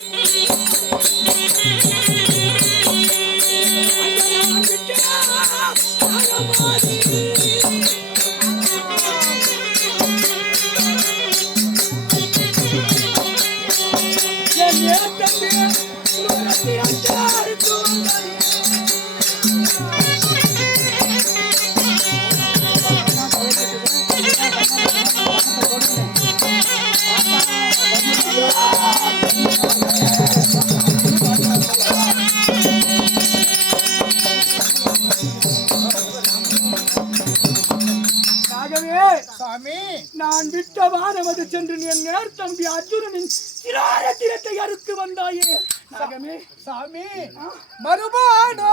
I'm ஆகவே சாமி! நான் விட்ட வானவது சென்று என் நேர் தம்பி அர்ஜுனனின் சிராரத்திரத்தை அறுத்து வந்தாயே. சாமி! மறுபாடோ!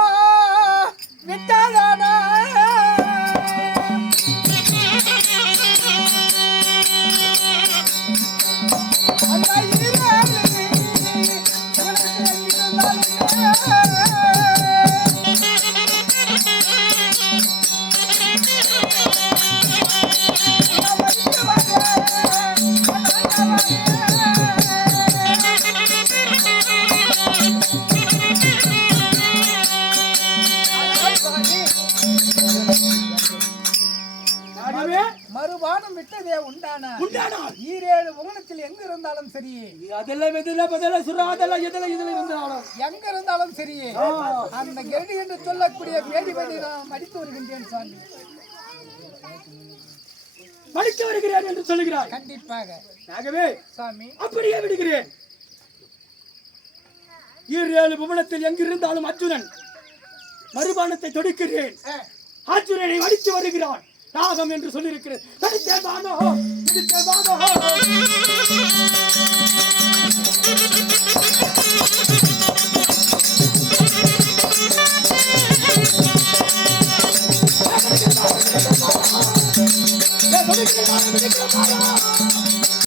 நாகமே மறுபானம் விட்டதே உண்டான? உண்டானால். ஈரேழு உகனத்தில் எங்க இருந்தாலும் சரி. அதெல்லாம் எதில பதில சுறாதெல்லாம் எதில இதுல இருந்தாலும். எங்க இருந்தாலும் சரி. அந்த கெடி என்று சொல்லக்கூடிய பேடிபடி நான் மடித்து வருகின்றேன் சாமி மடித்து வருகிறேன் என்று சொல்லுகிறார் கண்டிப்பாக. நாகவே சாமி அப்படியே விடுகிறேன். ஈர் ஏழு புவனத்தில் எங்கிருந்தாலும் அர்ஜுனன் மறுபானத்தை தொடுக்கிறேன். அர்ஜுனனை வடித்து வருகிறான். நாகம் என்று சொல்லியிருக்கிறேன். தடித்தே வானோ